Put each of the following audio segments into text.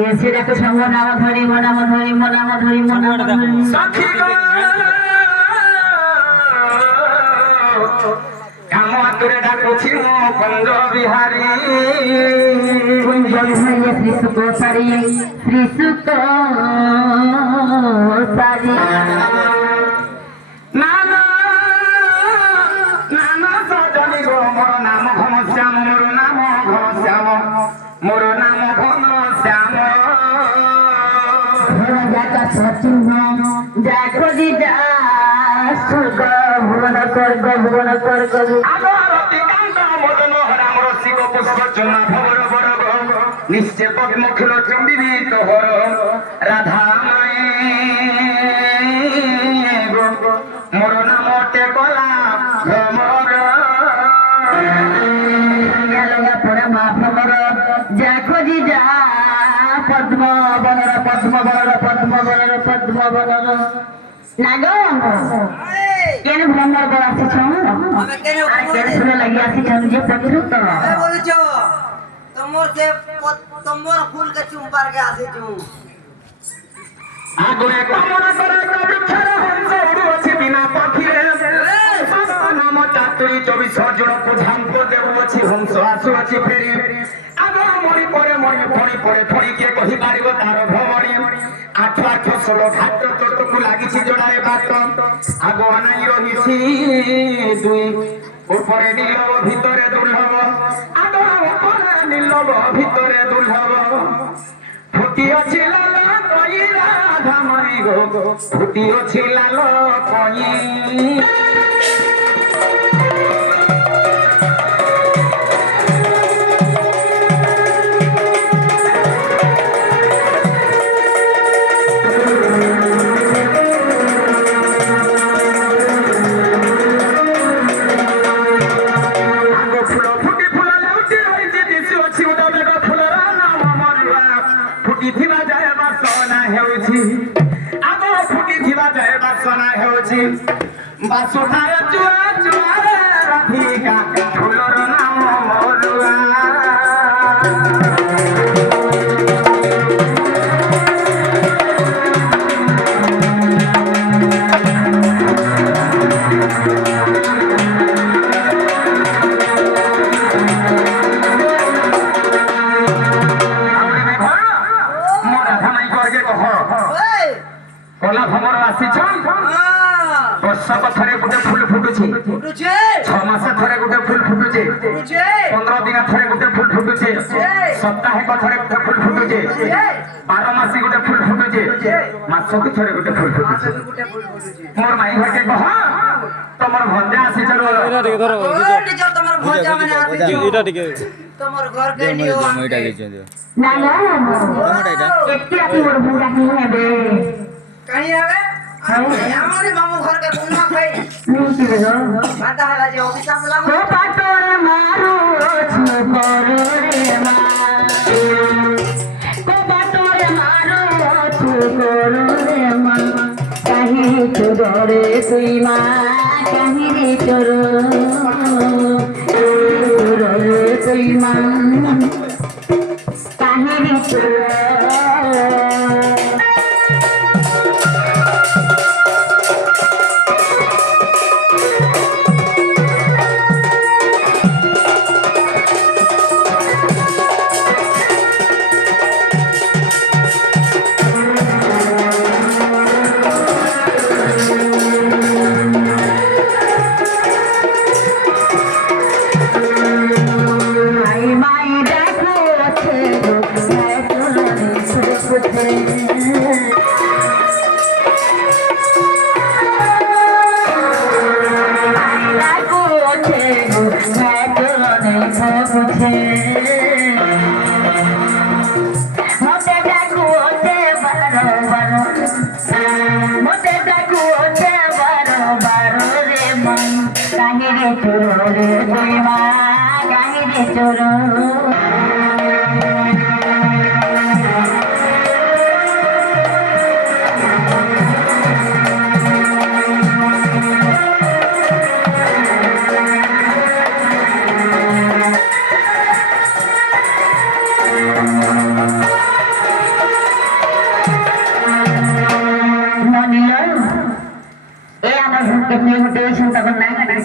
এসে দেখো সঙ্গ নাম ধরি মনাম ধরি মনাম ধরি মনাম ধরি সখী গো কাম আতুরে ডাকুছি মো কুঞ্জ বিহারী কুঞ্জ বিহারী শ্রী সুখ সারি শ্রী সুখ সারি নানা নানা সজনী গো মোর নাম ঘন শ্যাম মোর নাম ঘন শ্যাম মোর নাম ঘন শ্যাম দেখো দিদা স্বর্গ ভুবন স্বর্গ ভুবন স্বর্গ নিশ্চয় পদ্মখুল চম্বিত হর রাধা মোর নামটে কলা ভ্রমর পরমা ভ্রমর দেখো দিদা পদ্ম বনর পদ্ম বনর পদ্ম বনর পদ্ম বনর নাগো কেন ভ্রমর বল আসিছ আর কেন শুনে লাগি আসিছ যে পত্রুক বলছো তোমার যে তোমার ফুল কে চুম্পার কে আসিছু আগুনে কমরা করে কবৃক্ষর হংস উড়ুছি বিনা পাখিরে নাম চাতুরি 24 জন ঝাম্প দেব আছে হংস আসু আছে ফেরি আগো মরি পরে ফড়ি কে কহি পারিব তার ভ্রমণী 8 16 ঘাট তোটকু লাগিছি জোড়ারে বাট আগো আনাই রহিছি দুই উপরে নীলব ভিতরে দুর্লভ আগো উপরে নীলব ভিতরে দুর্লভ ফুটি ଅଛି লাল কই রাধা মরি গো ফুটি ଅଛି লাল কই বাসুধার চুয়া চুয়ারে রাধিকা ফুলর নাম মরুয়া মোরা ধানাই করগে কহ কলা ভমর আসিছ ବର୍ଷକ ଥରେ ଗୋଟେ ଫୁଲ ଫୁଟୁଛି 6 ମାସ ଥରେ ଗୋଟେ ଫୁଲ ଫୁଟୁଛି 15 ଦିନ ଥରେ ଗୋଟେ ଫୁଲ ଫୁଟୁଛି ସପ୍ତାହକ ଥରେ ଗୋଟେ ଫୁଲ ଫୁଟୁଛି 12 ମାସ ଗୋଟେ ଫୁଲ ଫୁଟୁଛି ମାସକୁ ଥରେ ଗୋଟେ ଫୁଲ ଫୁଟୁଛି ମୋର ମାଇ ଘରକେ କହ ତମର ଭଞ୍ଜା ଆସିଛ এটা ଟିକେ ধরো তোমার ভজা মানে আসিছু এটা ଟିକେ তোমার ঘর কে নিও এটা দিছো দিও না না টমেটো এটা একটি আপনি বড় ভুঙ্গা কি নেবে কাই হবে আমারে মামু ঘর কে কোনা খাই নিতে গো মাথা হালা যে অভিশাপ লাগো ও পাটরে মারু ছো করো রে মা কো পাটরে মারু ছো করো রে মা কাহি তোরে তুই মা কাহি রে তোরে তুই মা কাহি রে তোরে মাই দেখো আছে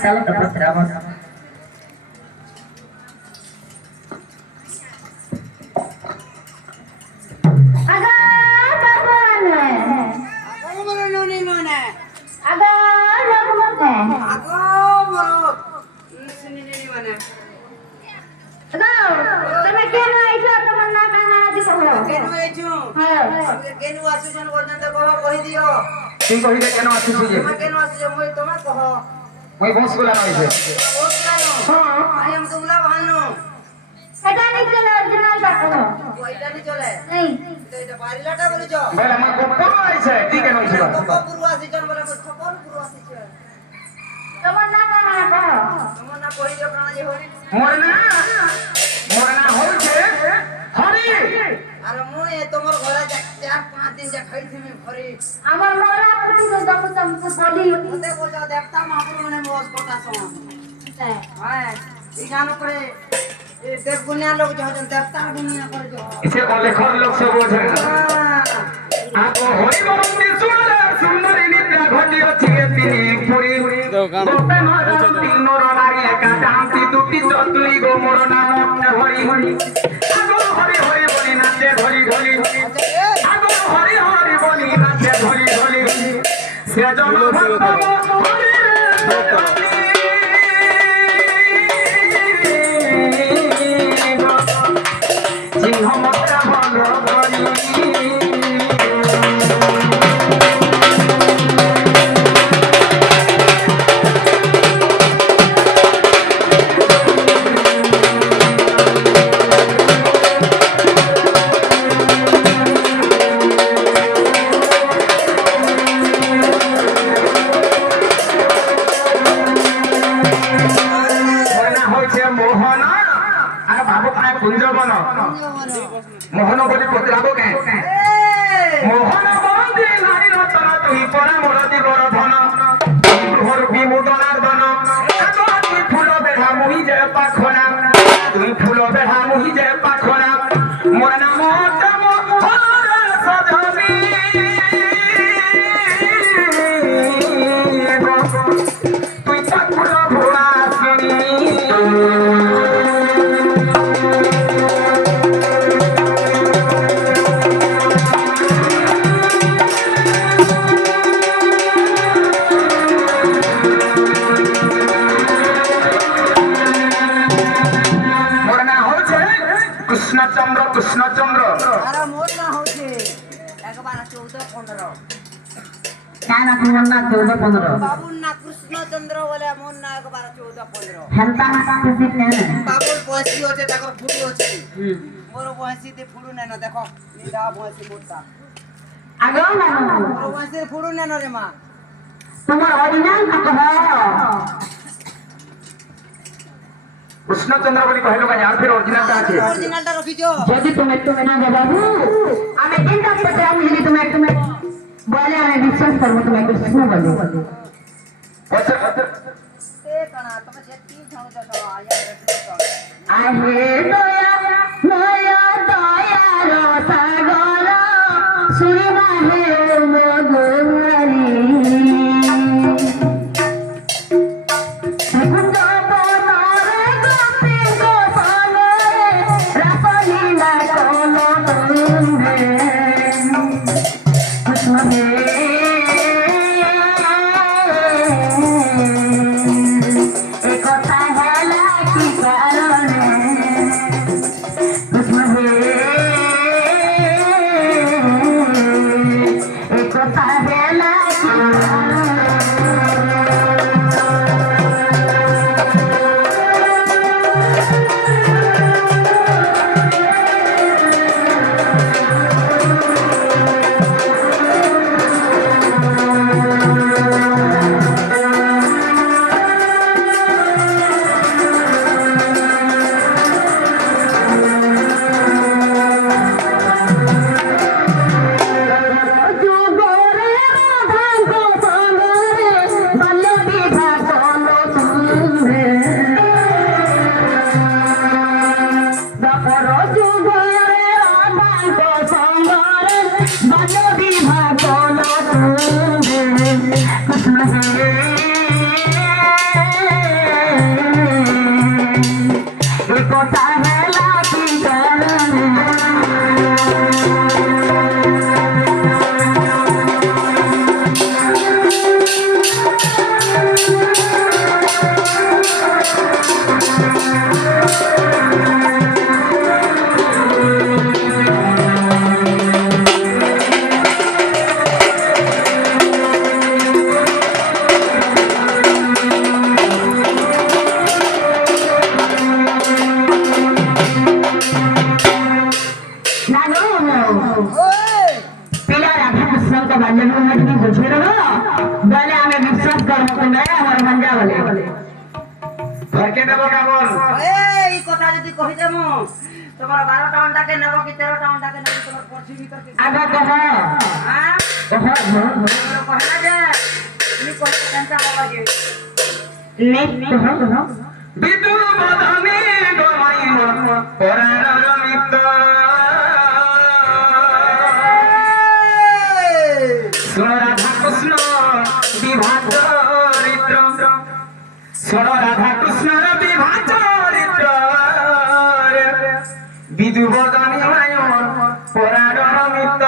চলো তো পুত্রা বস আগো মরো নুনি নুনে আগো রঘুমতে আগো মরো নুনি নুনি মানে তুমি কেন আইছো তোমার না কানা দিব কেন আইছো হ্যাঁ কেন আসুছন পর্যন্ত কহ কহি দিও তুই কহিলে কেন আসিস যে তুমি কেন আসুছ মই তোমা কহ ওই বস গুলা নইছে বহুত কানো আই এম তুমলা ভানো এটা নি চলে অরিজিনালটা করো ওইটা নি চলে নেই এটা বাড়িলাটা বলিছ বলে আমার কপর আইছে ঠিক কেন হইছিল কপর পুরু আসিছন বলে খবর পুরু আসিছন তোমার না কানা করো তোমার না কহি দিও প্রাণ যে হরি মোর না হইছে হরি আর মই তোমার ঘরে 4-5 দিন যা খাইছিমি ঘরে আমার মোরা পুরো দম দম বলি ওতে বলছো দেখতা মহাপুর মানে মোজ করতাছ হ্যাঁ এই গান করে এই দেব গুনিয়া লোক যখন দেবতা গুনিয়া করে যো ইসে বলে খর লোক সব বোঝে আপো হরি বরন্তি সুন্দর সুন্দরী নিদ্রা ঘটি ଅଛି তিনি পুরি গোপে মার তিনর লাগি একা জানতি দুটি চতুরি গো মোর নাম হরি হরি আগো হরি হরি বলি নাচে ধরি ধরি আগো হরি হরি বলি নাচে ধরি ধরি সে জন ভক্ত হরি সিংহ মতা বল করি মোহন আর বাবু কায় কুঞ্জবন মোহন বলি পত্রাব কে মোহন বন্দি নারী রতন তুই পরা মরতি বড় ধন ঘর বিমুদনার ধন তুই ফুল বেঢ়া মুহি যে পাখনা তুই ফুল বেঢ়া মুহি যে পাখনা মোর নাম তম সধবি তুই পাখুর ভুয়াসিনী কৃষ্ণচন্দ্র কৃষ্ণচন্দ্র আর মোর না হচ্ছে একবার 14-15 কানা তোমার না 14-15 বাবুর না কৃষ্ণচন্দ্র বলে মোর না একবার 14-15 হেলতা না কিছু নেই বাবুর বয়সী হচ্ছে তাকর ফুটু হচ্ছে মোর বয়সীতে ফুটু নেন দেখো নিদা বয়সী মোরটা আগো না মোর বয়সী ফুটু নেন রে মা তোমার অরিজিনাল কহ কৃষ্ণচন্দ্র বলি কহিল কাজ আর ফির অরিজিনালটা আছে অরিজিনালটা রাখিছো যদি তুমি না গো বাবু আমি চিন্তা করতে আমি যদি তুমি বলে আমি বিশ্বাস করবো তুমি একটু শুনো বলো এ কানা তুমি যেতি ঠাও যাও আয়া দেখো আহে দয়া দয়া দয়ার সাগর শুনিবা হে মধুরি মুকুন্দ বনরে গোপী গোপালরে রাসলীলা চলো তুমে কুসুমে একথা হেলা কি কারণে কুসুমে একথা হেলা কি কারণে ପିଲା ରାଧାକୃଷ୍ଣଙ୍କ ବାଲ୍ୟଭୂମି ଟିକେ ବୁଝେଇଦେବ ବୋଲେ ଆମେ ବିଶ୍ୱାସ କରବୁ ତୁମେ ଆମର ମଞ୍ଜା ବୋଲେ ঘরকে দেব কেমন এই কথা যদি কহিদে মু তোমার 12টা অন্ডাকে নেব কি 13টা অন্ডাকে নেব তোমার পড়ছি ভিতরকে আগে কহ হ্যাঁ কহিলা যে তুমি কহিলে কেনটা হবা যে বিদুর বদনে গমাইল পরাণর মিত্র শুন রাধা কৃষ্ণ বিবাহ চরিত্র শুন রাধা কৃষ্ণর বিবাহ চরিত্র বিদু বদনে মায় পরাণর মিত্র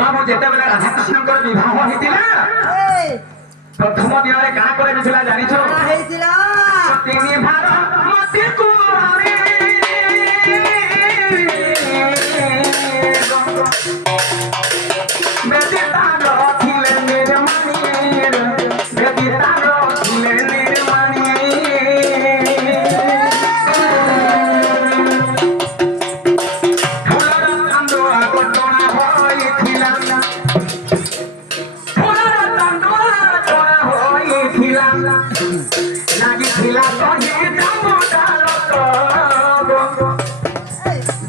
বাবু যেতেবেলে রাধাকৃষ্ণଙ୍କର বিবাহ ହେଇଥିଲା ପ୍ରଥମ ଦିନରେ କାଣା କରାଯାଇଥିଲା ଜାଣିଛ ହେଇଥିଲା ତିନି ଭାର ମତିକୁ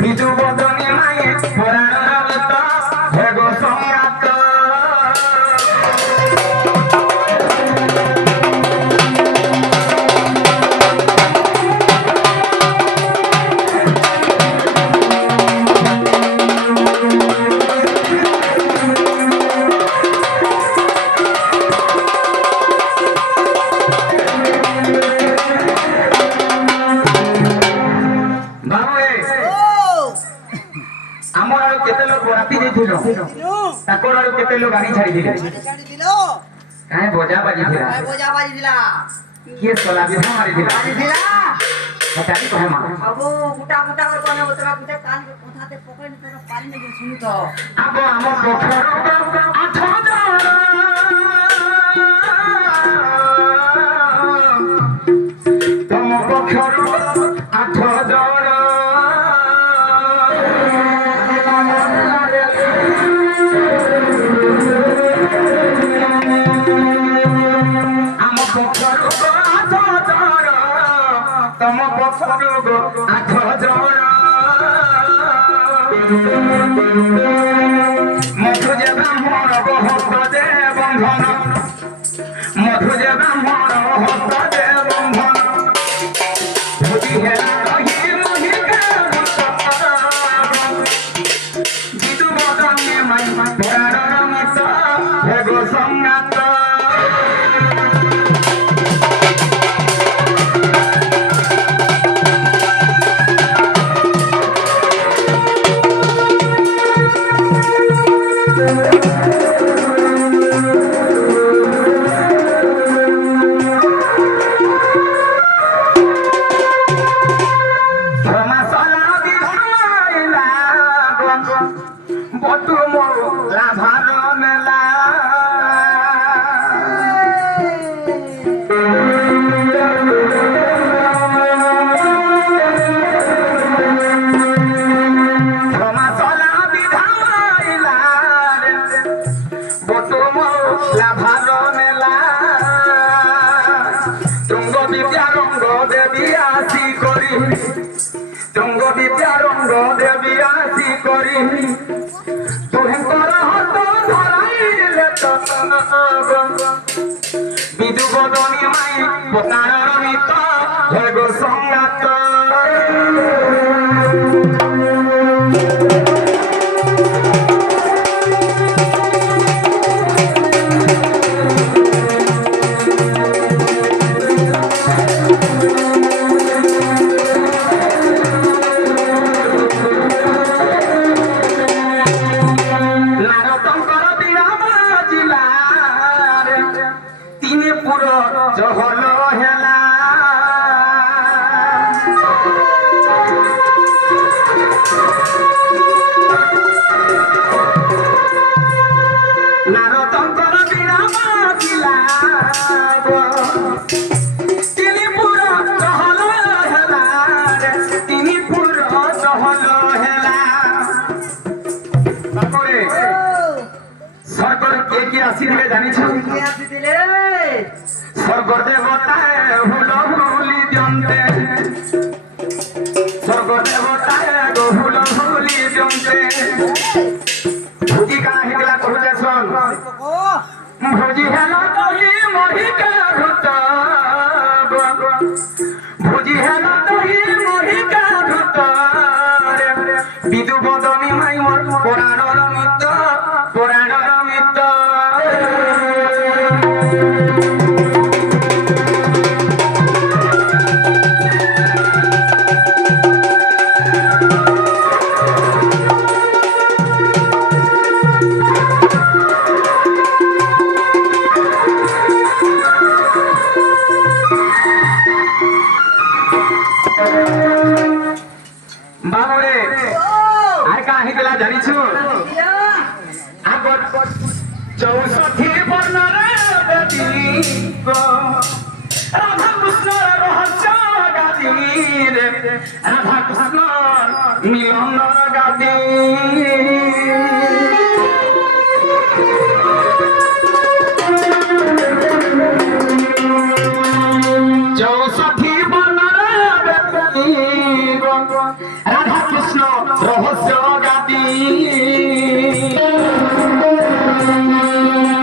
বিজু বদনে মায়ে ভেগ সংগাত আমার আর কেতে লোক রাতি দিছিল তাকর আর কেতে লোক গাড়ি ছাড়ি দিলে ছাড়ি দিল কাহে বজা বাজি দিলা বোঝা বাজি দিলা কিয়ে সলা বিহা মারি দিলা বাজি দিলা কথাটি কহে মা বাবু গুটা গুটা করে কোনে উতরা গুটা কান কথাতে পকড়ি নি তোরা পারি না শুনি তো আবো আমার পথর আঠ তম পক্ষর আঠ জন তম পক্ষর আঠ জন মধু যে ব্রাহ্মণ বহত দে বন্ধন মধু যে ব্রাহ্মণ বহত দে বন্ধন ধুতি হেলা রহি মহিকে বিদু বদনে মাই পরাণর মত ভেগ সংগাত তুঙ্গ বিদ্যা রঙ্গ দেবী আসি করি তুহেঙ্গ বিদু বদনী মাই পতার মিত হে গো সংগাত জহল হেলা নারতঙ্কর বিনা বাজিলা তিনি পুর জহল হেলা তিনি পুর জহল হেলা তারপরে সরকার কে কি আসিলে জানিছ কি আসিছিলে স্বর্গ দেবতায় হুল হুলি জন্তে স্বর্গ দেবতায় হুল হুলি জন্তে ভুজি কানা হিগলা কহুছে শোন ও ভুজি হেল দহি মহিকা ধুত ভুজি হেল দহি মহিকা ধুত বিদু বদনী মাই মোর পুরাণর মিত্র পুরাণর মিত্র বাবরে আর কাহি দিলা জানিছু আগত 64 বর্ণরে বেদী রাধা কৃষ্ণ রহস্য গাদি রে রাধা কৃষ্ণ মিলন গাদি চৌষঠি বর্ণরে বেদী রাধা কৃষ্ণ রহস্য গাদি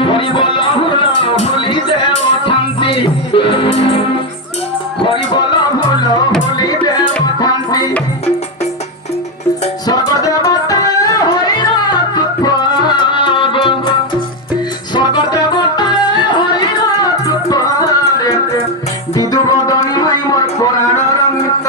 হরি বল ভুলি দেব শান্তি হরি বল ভুল ভুলি দেব শান্তি স্বর্গদেবতা হরির তুফ স্বর্গদেবতা হরির তুফ বিদু বদনী মাই মোর পুরাণর মিত্র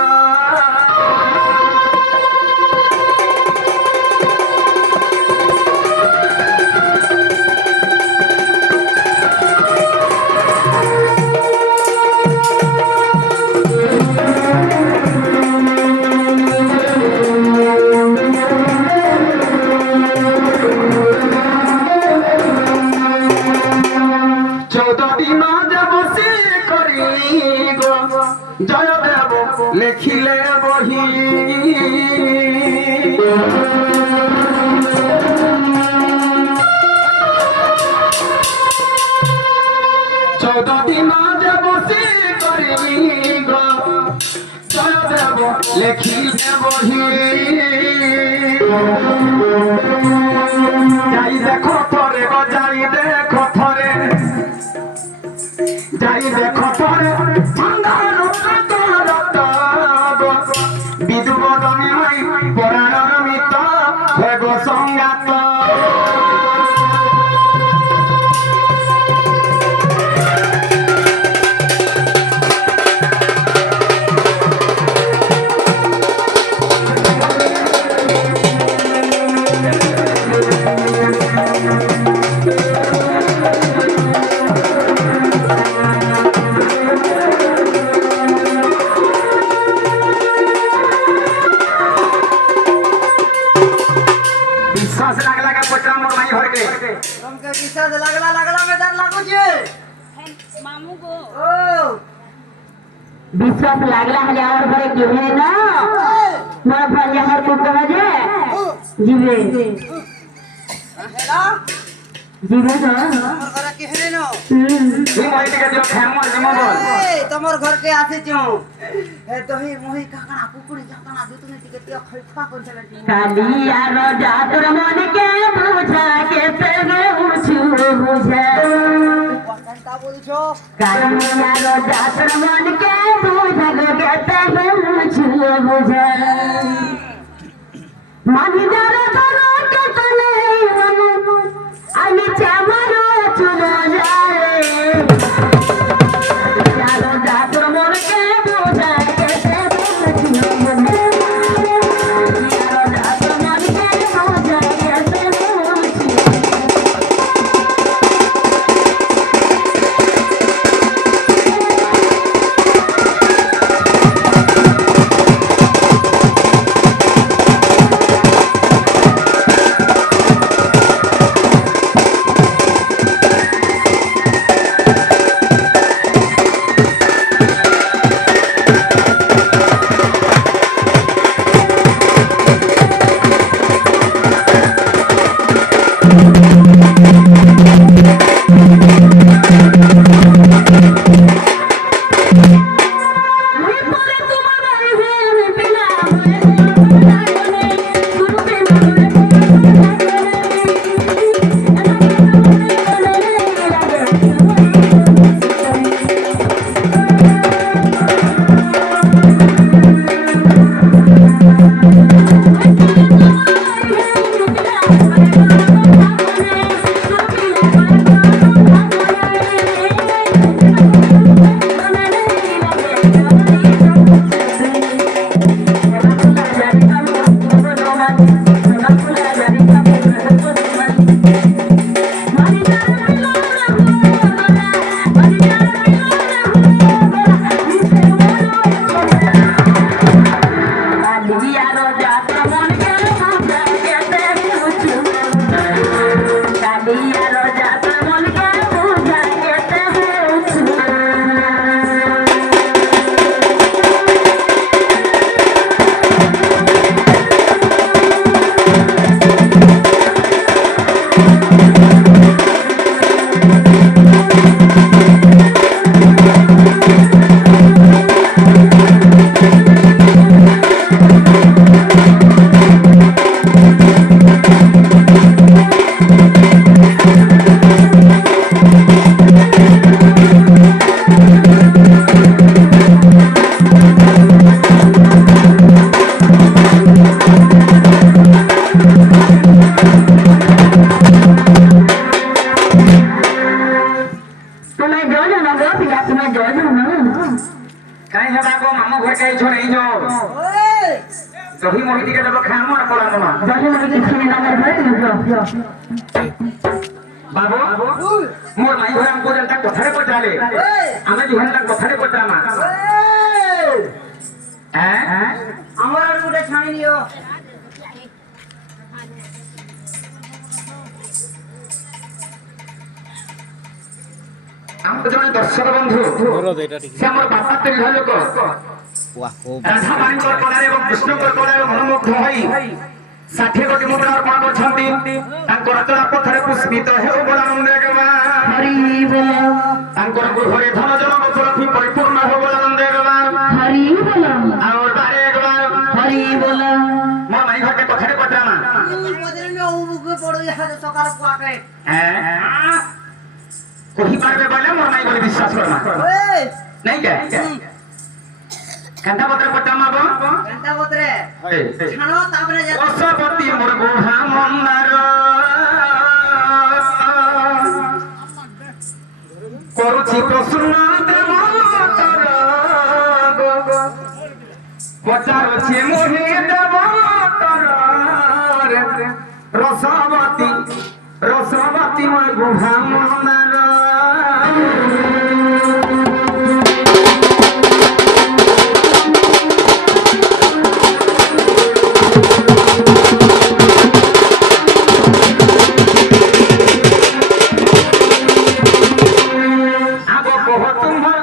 জয়দেব লেখিলে বহি চৌদ দিন যে বসি করি জয়দেব লেখিলে বহি যাই দেখো থরে গো যাই দেখো থরে যাই দেখো থরে বিদু বদনী মাই পুরাণর মিত্র হে গো সংগাত বিশ্বাস লাগলা কে পচরা মোর মাই ঘরকে तुमके विश्वास लगला लगला में डर लागो छे मामू गो ओ বিশ্বাস লাগলা হলে আমার ঘরে কি হয় না মোর ভাই আমার তো কহে যে জিবে हेला জিবে তো तमर घर के हेले न তুই মাই থেকে দিও ফেমস জমা বল ए तमर घर के आसे छो ए दही मोही काकना कुकुड़ी जातना दुतने टिके तिया खलफा कोन चले কালিয়া রাজা তোর মনকে বুঝা কে পেগে উছু বুঝা বুঝো কালিয়ার যাত্রা মনকে বুঝাগো কেতে বুঝলে বুঝা মানিদার ধরো কেতনে আমি চামারো চুলো যায় যারো যাত্রা মনকে বুঝা কেতে বুঝলে বুঝা যারো যাত্রা মনকে বুঝা কেতে বুঝলে কাই হেবা গো মামু ঘর কাই ছো নেই যো ওই দহি মহি দিকে দেব খামু না পড়া না বাবু মোর মাই ঘর আমকো জনতা কথারে পচালে আমি জুহানটা কথারে পচামা হ্যাঁ আমার উড়ে ছানি নিও আমকো জনে দর্শক বন্ধু বলো তো এটা ঠিক সে আমার বাপা তৈরি হল লোক ওয়াহ ও রাধা মানিকর কলারে এবং কৃষ্ণকর কলারে মনোমুগ্ধ হই 60 কোটি মুদ্রা অর্ପণ করছন্তি তাঙ্কর চলা পথরে পুষ্পিত ହେଉ বল আনন্দ একবার হরি বল তাঙ্কর গৃহরে ধন জন বসরথি পরিপূর্ণ ହେଉ বল আনন্দ একবার হরি বল আর বারে একবার হরি বল ମୋ ମାଇ ଘରକେ କଥାରେ ପଚାରମା মদিরে মে ও বুকে পড়ো ইহাতে সকাল পাকে হ্যাঁ কহি পারবে বলে মোর মাই বলে বিশ্বাস করমা ওই নাই কে কান্তা পত্র পচারমা গো ঘন্টা বতরে এই ছানো তারপরে যা অসপতি মোর গুহা মন্দার করুছি প্রশ্ন দেব পচারছি মোহে দেব রসবতী রসবতী মোর গুহা মন্দার আগো কহ তোমার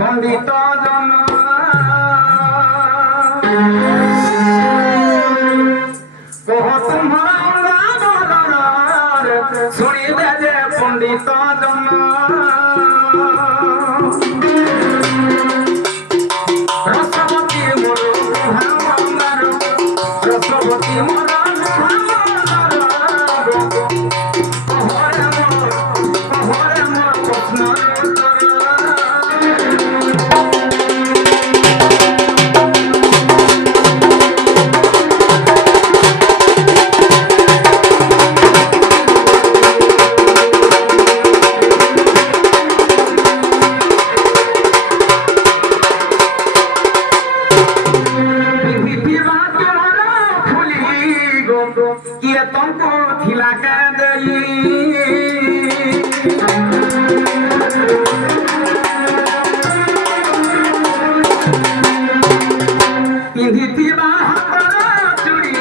পণ্ডিত জন কহ তোমার শুনিবে যে পণ্ডিত জন রসবতী মোর গুহা মন্দার କିଏ ତମକୁ ଥିଲା କାଦେଇ ପିନ୍ଧିଥିବା ହାତର ଚୁଡ଼ି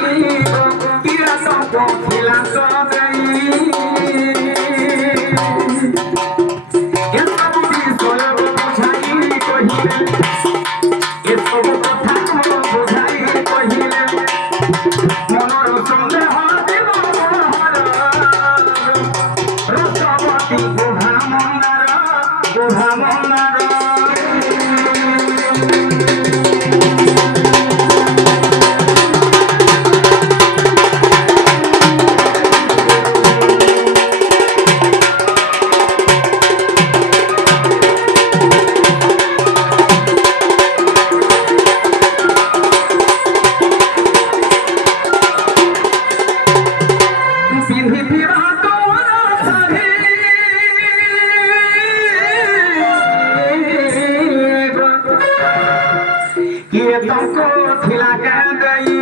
କିଏ ତମକୁ ଥିଲା ସଦେଇ ଏସବୁ ବିଷୟ ବୁଝାଇ କହିଲେ ଏସବୁ କଥାକୁ ବୁଝାଇ କହିଲେ ମନର ସନ୍ଦେହ ଯିବ ମୋହର ରସବତୀ ବୁଢ଼ା ମନ୍ଦାର ପିନ୍ଧିଥିବା ତୋର ଶାଢ଼ୀ କିଏ ତମକୁ ଥିଲା କାଦେଇ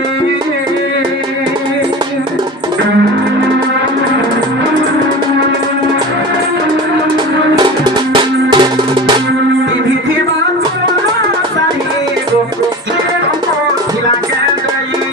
ପିନ୍ଧିଥିବା ତୋର ଶାଢ଼ୀ କିଏ ତମକୁ ଥିଲା କାଦେଇ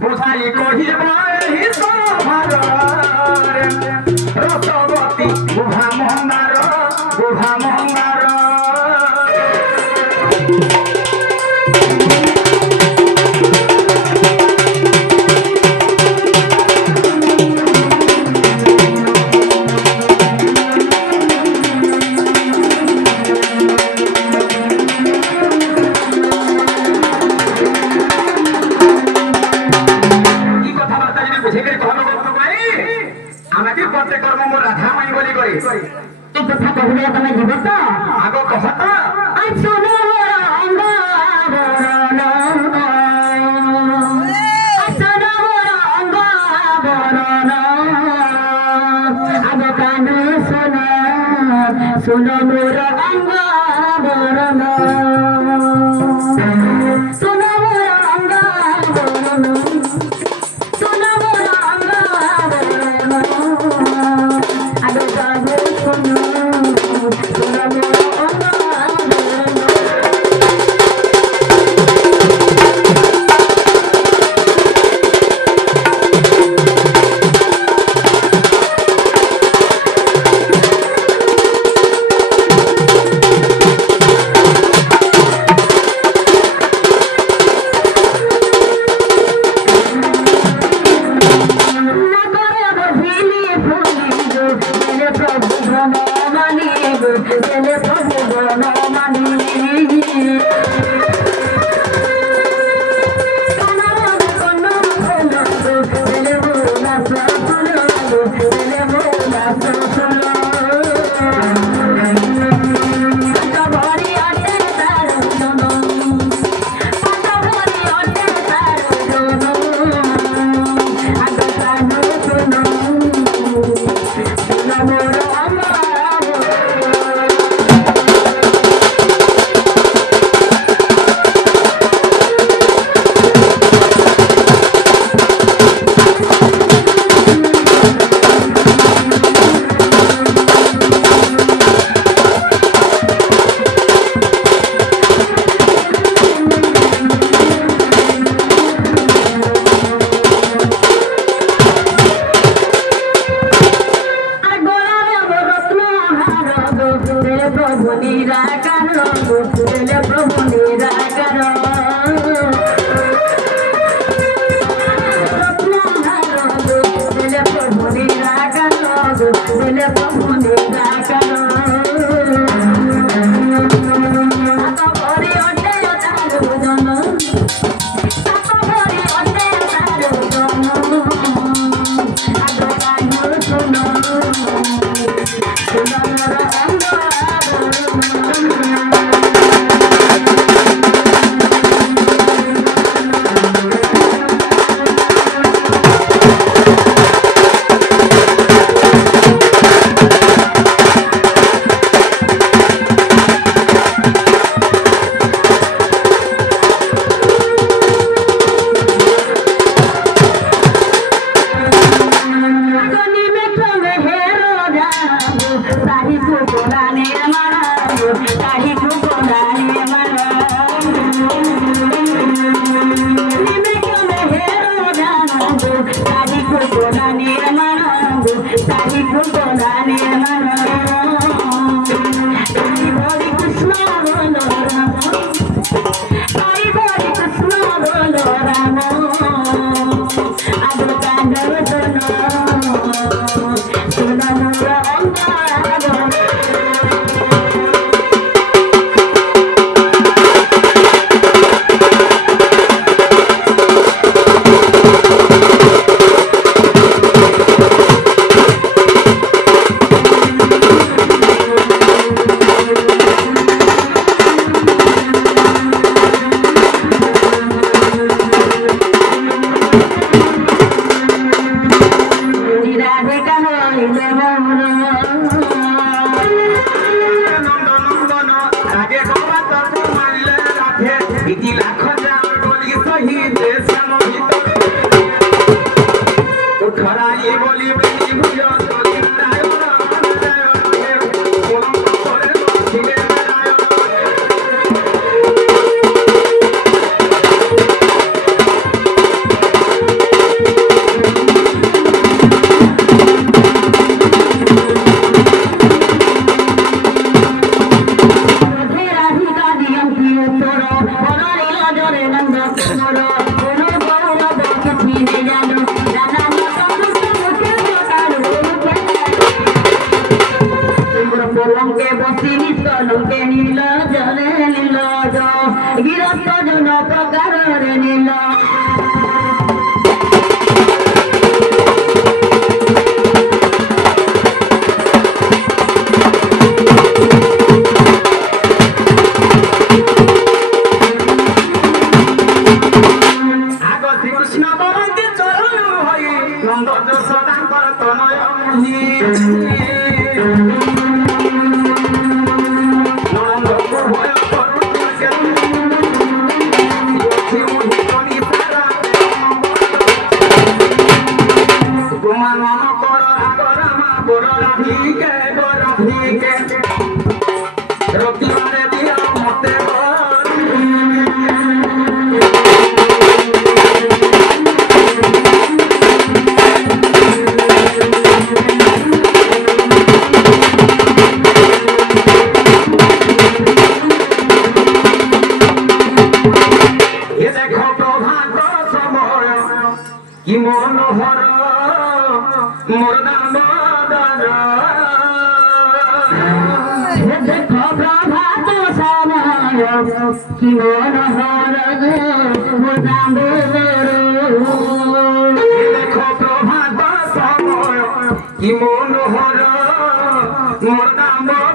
বুঝাই কহিব এই সভারে রসবতী বুঢ়া মন্দার আমাকে করতে কর্ম মোর রাধা মাই বলি করি এই কথা কহিলে তুমি জীব তো আগ কহ তো सुनो मोर अंग बरन सुनो मोर अंग बरन सुनो मोर अंग बरन आगे जाबो सुनो सुनो मोर अंग बरन নিরাকার দিলে প্রভু নিরাকার দিলে প্রভু নিরাকার দিলে প্রভু নিরাকার লঙ্কে বসিনি লঙ্কে নীল জলে নীল গিরস্ত জন প্রকারে নীল কি মনোহর দেখো প্রভাত সময় কি মনোহর মোর নাম